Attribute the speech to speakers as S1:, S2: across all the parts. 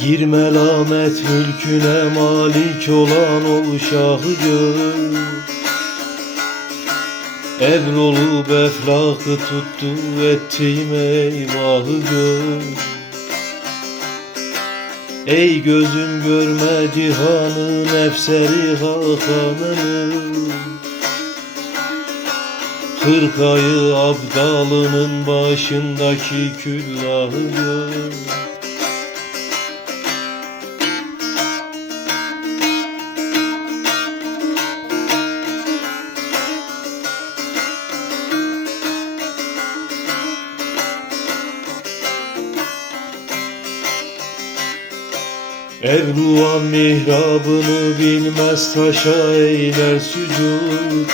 S1: Girme lamet mülküne malik olan ol şahı gör. Evrolup eflakı tuttu ettiğim eyvahı gör. Ey gözüm görme cihanı nefseri hakanını Hırkayı abdalının başındaki küllahı gör Evruan mihrabını bilmez taşa eyler sücud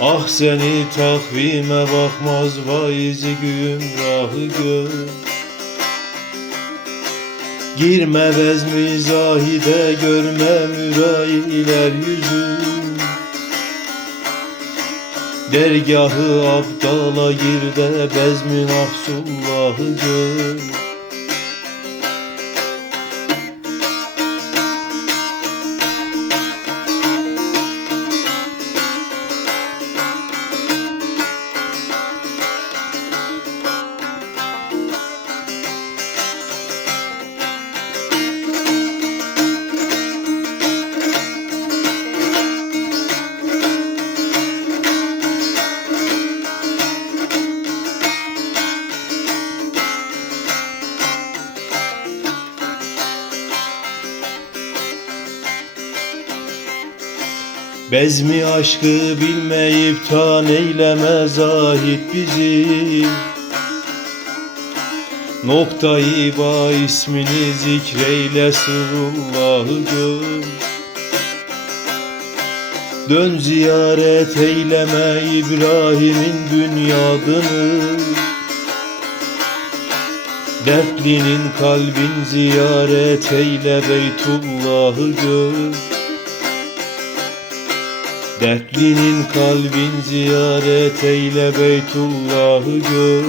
S1: Ah seni takvime bakmaz vaizi gümrahı gör. Girme bezmi zahide görme mürayiler yüzü. Dergahı abdala gir de bezmi nafsullahı gör Bezmi aşkı bilmeyip tan eyleme zahit bizi? Noktayı ba ismini zikreyle sırrullahı gör. Dön ziyaret eyleme İbrahim'in bünyadını Dertlinin kalbin ziyaret eyle Beytullah'ı gör Dertlinin kalbin ziyaret eyle Beytullah'ı gör